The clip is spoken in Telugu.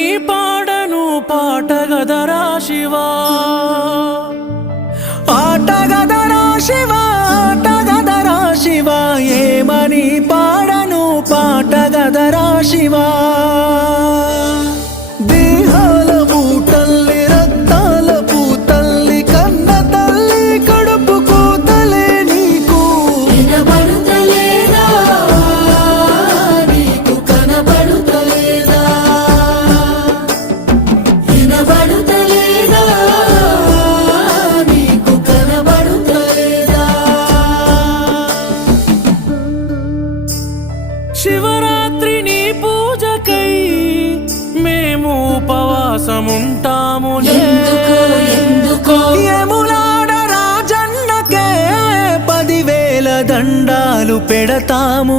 ఏమని పాడను పాటగదరా శివా ఆటగదరా శివా ఆటగదరా శివా ఏమని పాడను పాటగదరా శివా దేహాల పూటల్లి రక్తాల పూతల్లి కన్న తల్లి కడుపు కోతలే నీకు వినబడుతలేదా నీకు కనబడుతలేదా వినబడుతలేదా నీకు కనబడుతలేదా శివరాత్రి నీ పూజకై మేము ఉపవాసముంటాములే ఎందుకో యములాడ రాజన్నకే 10,000 దండాలు పెడతాము